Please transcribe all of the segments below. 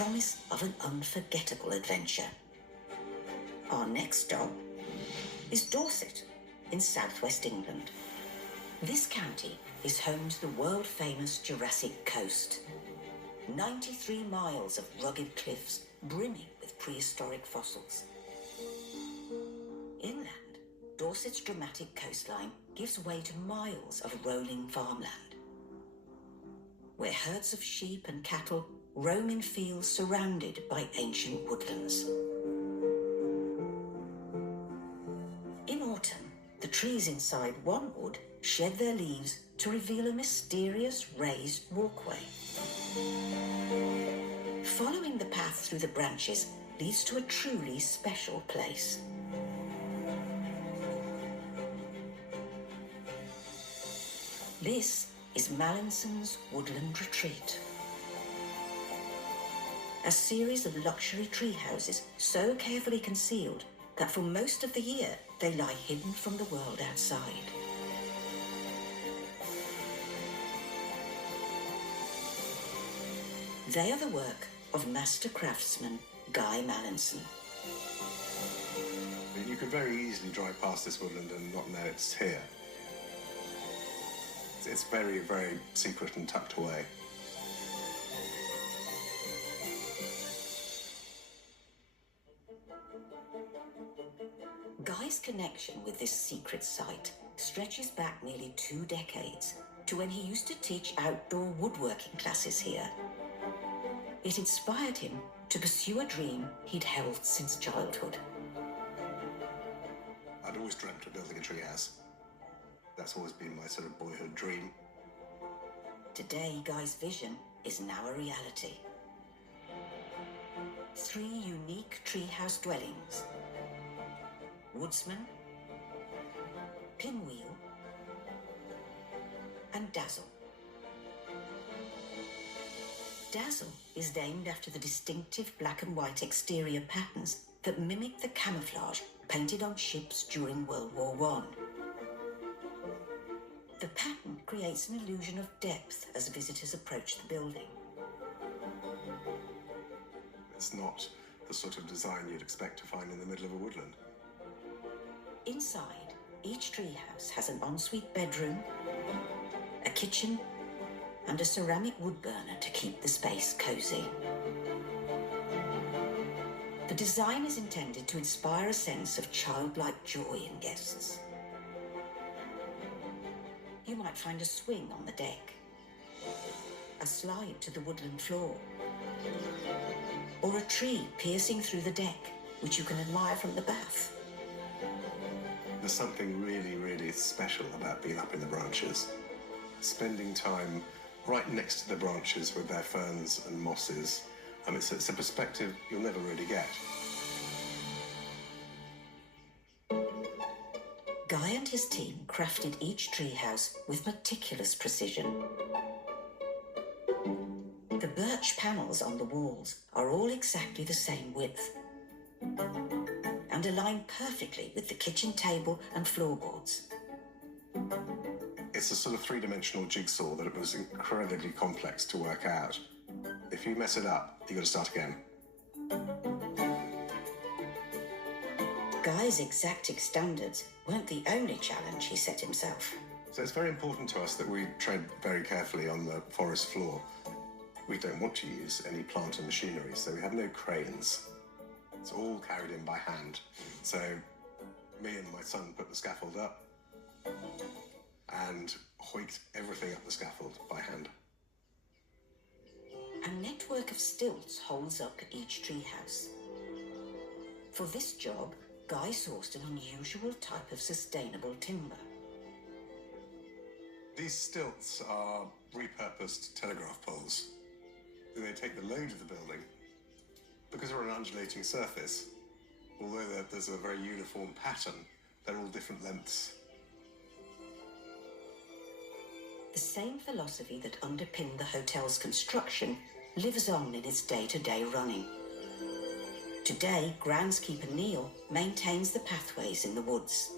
promise of an unforgettable adventure. Our next stop is Dorset in southwest England. This county is home to the world-famous Jurassic Coast. 93 miles of rugged cliffs brimming with prehistoric fossils. Inland, Dorset's dramatic coastline gives way to miles of rolling farmland, where herds of sheep and cattle roam in fields surrounded by ancient woodlands. In autumn, the trees inside one wood shed their leaves to reveal a mysterious raised walkway. Following the path through the branches leads to a truly special place. This is Mallinson's Woodland Retreat. A series of luxury tree houses so carefully concealed that for most of the year they lie hidden from the world outside. They are the work of master craftsman Guy Mallinson. You could very easily drive past this woodland and not know it's here. It's very, very secret and tucked away. Guy's connection with this secret site stretches back nearly 2 decades to when he used to teach outdoor woodworking classes here. It inspired him to pursue a dream he'd held since childhood. I'd always dreamt of building a treehouse. That's always been my sort of boyhood dream. Today, Guy's vision is now a reality. 3 unique treehouse dwellings: Woodsman, Pinwheel, and Dazzle. Dazzle is named after the distinctive black and white exterior patterns that mimic the camouflage painted on ships during World War I. The pattern creates an illusion of depth as visitors approach the building. It's not the sort of design you'd expect to find in the middle of a woodland. Inside, each treehouse has an ensuite bedroom, a kitchen, and a ceramic wood burner to keep the space cozy. The design is intended to inspire a sense of childlike joy in guests. You might find a swing on the deck, a slide to the woodland floor, or a tree piercing through the deck, which you can admire from the bath. There's something really, really special about being up in the branches. Spending time right next to the branches with their ferns and mosses. It's a perspective you'll never really get. Guy and his team crafted each treehouse with meticulous precision. The birch panels on the walls are all exactly the same width and align perfectly with the kitchen table and floorboards. It's a sort of 3-dimensional jigsaw that it was incredibly complex to work out. If you mess it up, you've got to start again. Guy's exacting standards weren't the only challenge he set himself. So it's very important to us that we tread very carefully on the forest floor. We don't want to use any plant and machinery, so we have no cranes. It's all carried in by hand. So me and my son put the scaffold up and hoiked everything up the scaffold by hand. A network of stilts holds up each treehouse. For this job, Guy sourced an unusual type of sustainable timber. These stilts are repurposed telegraph poles. They take the load of the building. Because they're an undulating surface, although there's a very uniform pattern, they're all different lengths. The same philosophy that underpinned the hotel's construction lives on in its day-to-day running. Today, groundskeeper Neil maintains the pathways in the woods.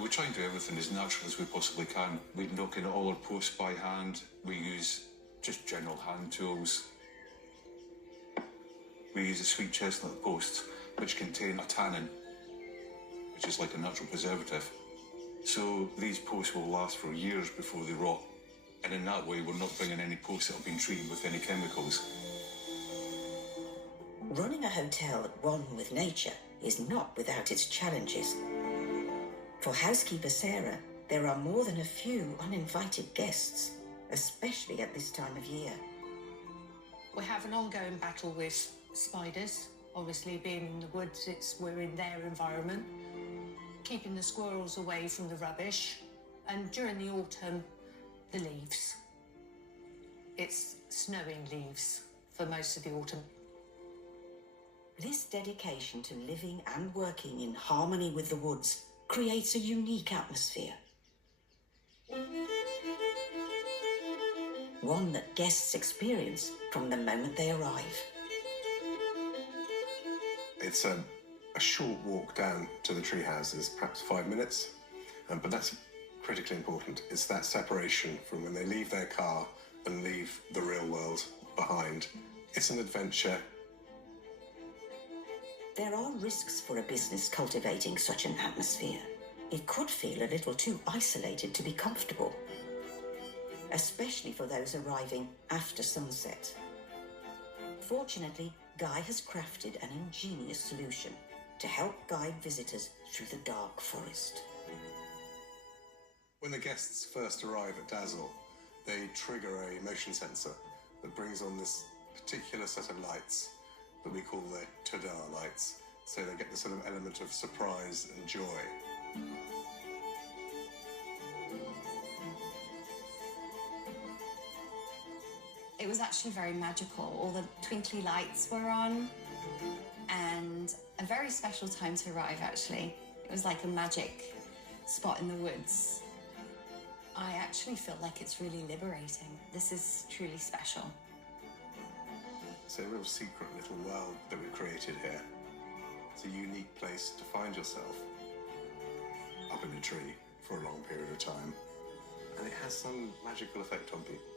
We try and do everything as natural as we possibly can. We knock in all our posts by hand. We use just general hand tools. We use a sweet chestnut post, which contain a tannin, which is like a natural preservative. So these posts will last for years before they rot. And in that way, we're not bringing any posts that have been treated with any chemicals. Running a hotel at one with nature is not without its challenges. For housekeeper Sarah, there are more than a few uninvited guests, especially at this time of year. We have an ongoing battle with spiders. Obviously, being in the woods, we're in their environment. Keeping the squirrels away from the rubbish. And during the autumn, the leaves. It's snowing leaves for most of the autumn. This dedication to living and working in harmony with the woods creates a unique atmosphere. One that guests experience from the moment they arrive. It's a short walk down to the tree houses, perhaps 5 minutes, but that's critically important. It's that separation from when they leave their car and leave the real world behind. It's an adventure. There are risks for a business cultivating such an atmosphere. It could feel a little too isolated to be comfortable, especially for those arriving after sunset. Fortunately, Guy has crafted an ingenious solution to help guide visitors through the dark forest. When the guests first arrive at Dazzle, they trigger a motion sensor that brings on this particular set of lights that we call the Cedar lights. So they get the sort of element of surprise and joy. It was actually very magical. All the twinkly lights were on, and a very special time to arrive, actually. It was like a magic spot in the woods. I actually feel like it's really liberating. This is truly special. It's a real secret little world that we've created here. It's a unique place to find yourself up in a tree for a long period of time. And it has some magical effect on people.